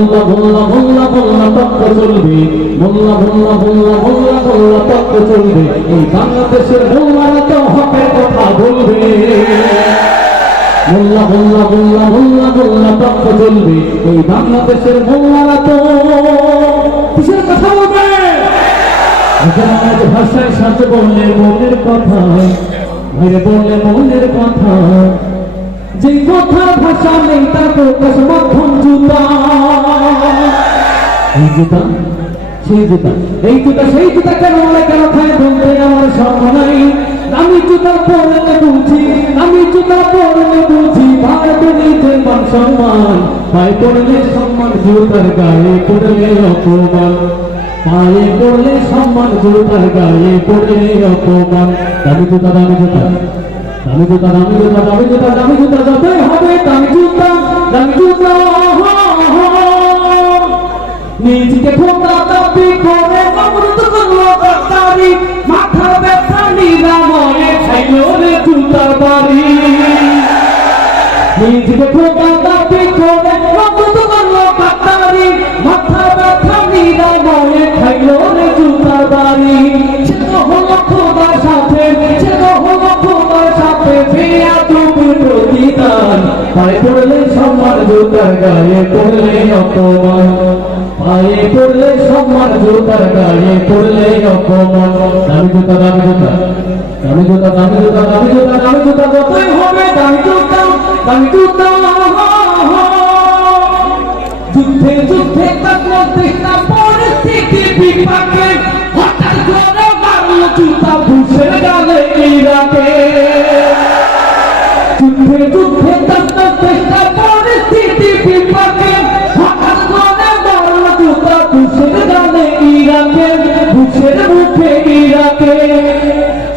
মোল্লা মোল্লা মোল্লা মোল্লা তত্ত্ব চলবে মোল্লা মোল্লা মোল্লা মোল্লা মোল্লা তত্ত্ব চলবে এই বাংলাদেশের মোল্লারা তো হকের কথা বলবে মোল্লা মোল্লা মোল্লা মোল্লা মোল্লা তত্ত্ব চলবে এই বাংলাদেশের মোল্লারা তো কিসের কথা বলবে ভাষায় সাথে বললে মনের কথা মেরে বললে মনের কথা যে কথা ভাষা নেই তার প্রকাশ মাধ্যম জুতা এই জুতা, সেই জুতা, এই জুতা, সেই জুতা কেন বলে কেন খায়? বলতে আমার সঙ্গ নাই। আমি জুতা পরলে বুঝি আমি জুতা পরলে বুঝি ভারত নিজের মান সম্মান পায়ে পড়লে সম্মান জুতার গায়ে পড়লে অপমান। পায়ে পড়লে সম্মান জুতার গায়ে পড়লে অপমান। দামি জুতা দামি জুতা। দামি জুতা দামি জুতা দামি জুতা দামি জুতা, যতই হবে, দামি জুতা। দাবি করে অমৃত করল গাদ্দারি মাথা ব্যথা সাথে, ছেলে হলো খোদার সাথে ফিরিয়া তুমি প্রতিদান। পায়ে পড়লে সম্মান জুতার গায়ে পড়লে অপমান। পড়লে সম্মান জুতার গায়ে পড়লে অপমান। দামি জুতা দামি জুতা। দামি জুতা দামি জুতা দামি জুতা দামি জুতা যতই হবে? দামি জুতা দামি জুতা যুদ্ধে যুদ্ধে থাকল তৃষ্ণা পরিস্থিতি বিপাকে। হঠাৎ করে মারলো জুতা ঘুষের গালে ইরাকে যুদ্ধে যুদ্ধে থাকল তৃষ্ণা পরিস্থিতি বিপাকে। মুখে ইরাকে।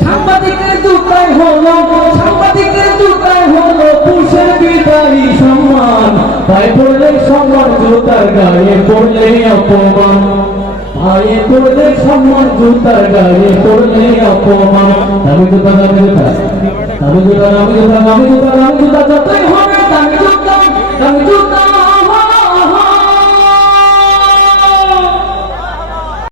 সাংবাদিকের জুতায় হলো, সাংবাদিকের জুতায় হলো পুষের বিদায়ী সম্মান। পায়ে পড়লে সম্মান, জুতার গায়ে পড়লে অপমান। পায়ে পড়লে সম্মান, জুতার যতই হবে দামি